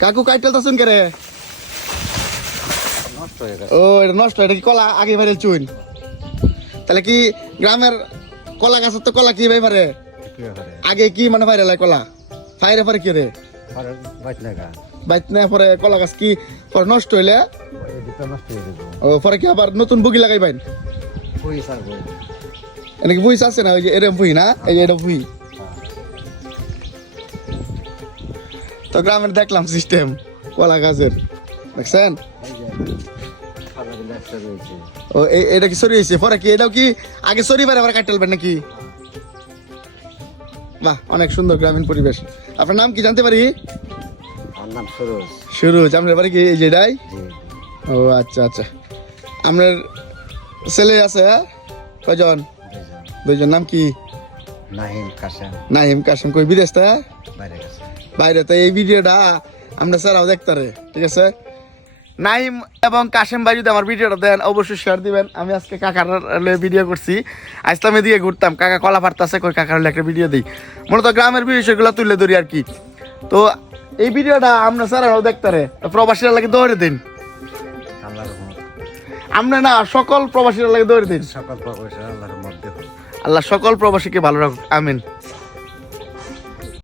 কাকু কাইটেল তাছুন কে রে ও এটা নষ্ট এটা কি কলা আগে ভাইরে চুন তাহলে কি গ্রামের কলা গাছের তো কলা কি ভাই পারে আগে কি মানে ভাইরে লাই কলা ফাইরে পারে কি রে বাইত না পরে কলা গাছ কি পরে নষ্ট হইলে ও পরে কি আবার নতুন বুগি লাগাই বাইন এনেকি বুঝ আছে না ওই যে এরম বুই না এই যে এটা বুই তো গ্রামের দেখলাম সিস্টেম কলা গাছের দেখছেন ও এটা কি সরিয়েছে পরে কি এটাও কি আগে সরিবার আবার কাটলবেন নাকি বাহ অনেক সুন্দর গ্রামীণ পরিবেশ আপনার নাম কি জানতে পারি আমার নাম সুরজ সুরজ আপনার বাড়ি কি এই যেটাই ও আচ্ছা আচ্ছা আপনার ছেলে আছে কয়জন দুইজন নাম কি নাহিম কাসেম কই বিদেশ তা বাইরে তো এই ভিডিওটা আমরা স্যারাও দেখতারে ঠিক আছে নাইম এবং কাশেম ভাই যদি আমার ভিডিওটা দেন অবশ্যই শেয়ার দিবেন আমি আজকে কাকার ভিডিও করছি আসলামে দিয়ে ঘুরতাম কাকা কলা পারতাছে কই কাকার একটা ভিডিও দিই মূলত গ্রামের বিষয়গুলো তুলে ধরি আর কি তো এই ভিডিওটা আমরা স্যারাও দেখতারে প্রবাসীরা লাগে দৌড়ে দিন আমরা না সকল প্রবাসীরা লাগে দৌড়ে দিন সকল প্রবাসী আল্লাহর মধ্যে আল্লাহ সকল প্রবাসীকে ভালো রাখুক আমিন